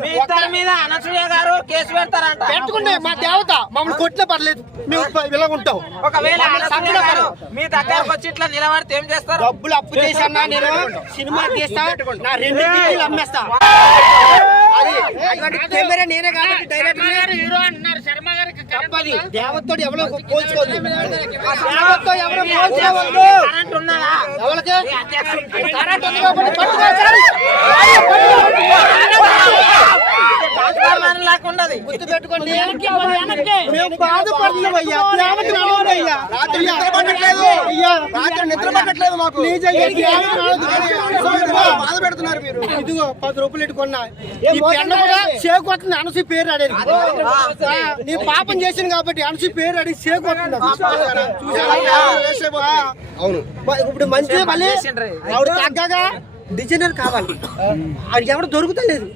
మీ ఇద్దరి మీద అనసూయ గారు కేసు పెడతారంట. పెట్టుకుంటే మా దేవత మమ్మల్ని కొట్టిన పర్లేదు. మేము ఇలాగ ఉంటాం. ఒకవేళ అనసూయ గారు మీ దగ్గరకు వచ్చి ఇట్లా నిలబడితే ఏం చేస్తారు? డబ్బులు అప్పు చేశానా నేను సినిమా తీస్తా నా రెండు అమ్మేస్తా. కెమెరా నేనే కాబట్టి డైరెక్టర్ హీరో అంటున్నారు శర్మ గారికి తప్పది. దేవతతో ఎవరో పోల్చుకోవద్దు దేవతతో ఎవరో పోల్చుకోవద్దు కరెంట్ ఉన్నదా? ఎవరికి. కరెంట్ ఉంది కాబట్టి పట్టుకోవాలి ట్రాన్స్ఫార్మర్ లాగా ఉన్నది గుర్తు పెట్టుకోండి మేము బాధపడుతున్నాం అయ్యా దేవత నడవదు అయ్యా రాత్రి నిద్ర పట్టట్లేదు అయ్యా రాత్రి నిద్ర పట్టట్లేదు మాకు ప్లీజ్ అయ్యా బాధ పెడుతున్నారు మీరు ఇదిగో పది రూపాయలు పెట్టుకున్నా ఈ పెన్న కూడా షేక్ వస్తుంది అనసి పేరు అడేది నీ పాపం చేసింది కాబట్టి అనసి పేరు అడిగి షేక్ వస్తుంది అవును ఇప్పుడు మంచిగా మళ్ళీ ఆవిడ తగ్గగా డిజైనర్ కావాలి అది ఎవరు దొరుకుతలేదు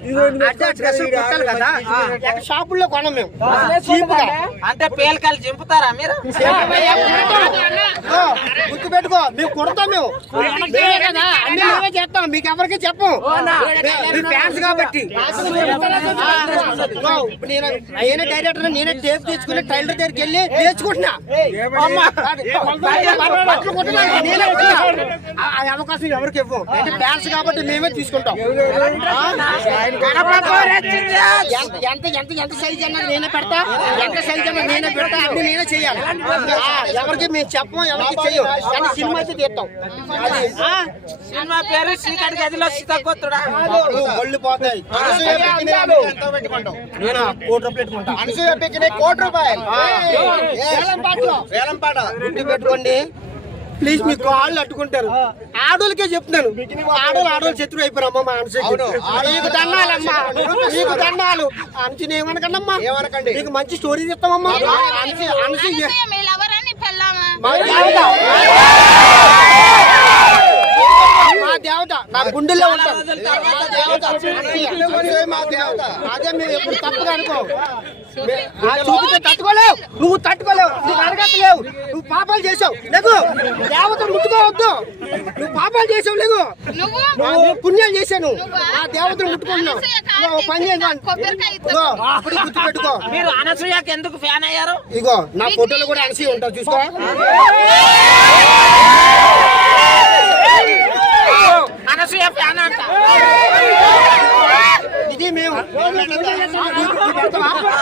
కుట్టాలి కదా షాపుల్లో కొనం మేము అంటే పేలకాయలు చింపుతారా మీరు గుర్తు పెట్టుకో మేము కొడతాం మేము అన్ని చేస్తాం మీకు ఎవరికి చెప్పం ఫ్యాన్స్ కాబట్టి నేను డైరెక్టర్ నేనే టేప్ తెచ్చుకుని టైలర్ దగ్గరికి వెళ్ళి నేర్చుకుంటున్నా అవకాశం ఎవరికి ఇవ్వం అంటే ఫ్యాన్స్ కాబట్టి మేమే తీసుకుంటాం? ఎంత ఎంత ఎంత ఎంత సైజ్ అన్నది నేనే పెడతా? ఎంత సైజ్ అన్నది నేనే పెడతా? అన్ని నేనే చేయాలి. ఆ, ఎవరికి మేము చెప్పం ఎవరికి చెయ్యం కానీ సినిమా అయితే తీస్తాం? సినిమా పేరు చీకటి గదిలో సీతకొత్తుడా? ఒళ్ళు పోతాయి. కోటి రూపాయలు పెట్టుకుంటా. అనసూయ కోటి రూపాయలు. వేలం పాటలో. వేలం పాట. గుర్తు పెట్టుకోండి. ప్లీజ్ మీ కాళ్ళు అట్టుకుంటారు ఆడోళ్ళకే చెప్తున్నాను. ఆడోళ్ళు ఆడోళ్ళు శత్రువు అయిపోయారమ్మా మా అనుసరికి నీకు దండాలమ్మా నీకు దండాలు అనుచిని ఏమనకండమ్మా ఏమనకండి. నీకు మంచి స్టోరీ చెప్తామమ్మా మా దేవత. మా దేవత. నా గుండెల్లో ఉంటాను మా దేవత. మా అదే మేము ఎప్పుడు తప్పుగా అనుకో. మే- చూపితే తట్టుకోలేవు. నువ్వు తట్టుకోలేవు. నువ్వు అడగట్లేవు నువ్వు పాపాలు చేసావు. లేకు దేవత ముట్టుకోవద్దు. నువ్వు పాపాలు చేసావు లేకు నువ్వు? పుణ్యాలు చేశాను. నువ్వా? ఆ దేవతను ముట్టుకుంటున్నావు. అనసూయ నువ్వు పని ఇప్పుడు గుర్తు పెట్టుకో మీరు అనసూయకి ఎందుకు ఫ్యాన్ అయ్యారు? ఇగో నా ఫోటోలు కూడా అలసి ఉంటావు చూసుకో అనసూయ ఫ్యాన్ అంట ఇది మేము నువ్వు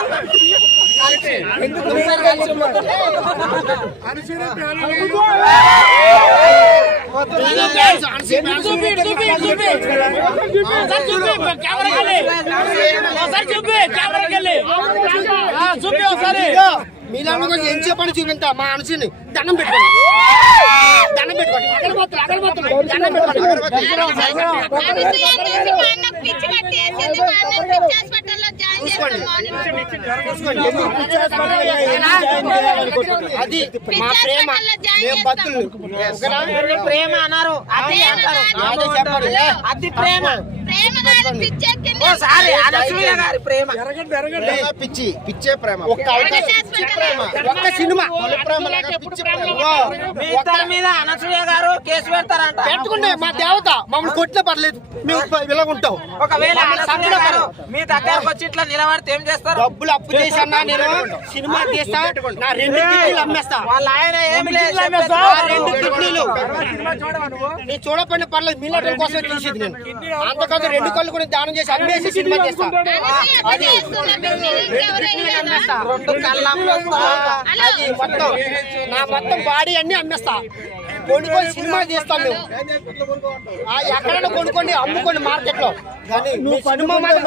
పెడతావా? ఇదిగో, మీలాంటి వాళ్ళు ఏం చెప్పని చూపించా మా అనుసిని దండం పెట్టుకోండి దండం పెట్టుకోండి అగరబత్తులు, అగరబత్తులు, దండం పెట్టుకోండి అది మా ప్రేమ. ప్రేమ అన్నారు. అది ప్రేమ. పిచ్చి పిచ్చి పిచ్చే ప్రేమ. ఒక్క అవకాశం ఒక్క సినిమా. మీద అనసూయ గారు కేసు పెడతారంట. పెట్టుకుంటే మా దేవత మమ్మల్ని కొట్టిన పర్లేదు. మేము ఇలాగ ఉంటాం. ఒకవేళ మీ దగ్గరకు వచ్చి ఇట్లా నిలబడితే ఏం చేస్తారు? డబ్బులు అప్పు చేశానా నేను సినిమా తీస్తా నా రెండు కిడ్నీలు అమ్మేస్తా. వాళ్ళ ఆయన ఏం లేదు నా రెండు కిడ్నీలు. నేను చూడకపోయినా పర్లేదు మీలాంటి కోసం తీసేది నేను. అంతకాదు రెండు కళ్ళు కూడా దానం చేసి అమ్మేసి సినిమా తీస్తా అది రెండు కళ్ళ అది మొత్తం. నా మొత్తం బాడీ అన్ని అమ్మేస్తా. కొనుక్కొని సినిమా తీస్తాం మేము. ఆ, ఎక్కడైనా కొనుక్కోండి అమ్ముకోండి మార్కెట్లో కానీ సినిమా మాత్రం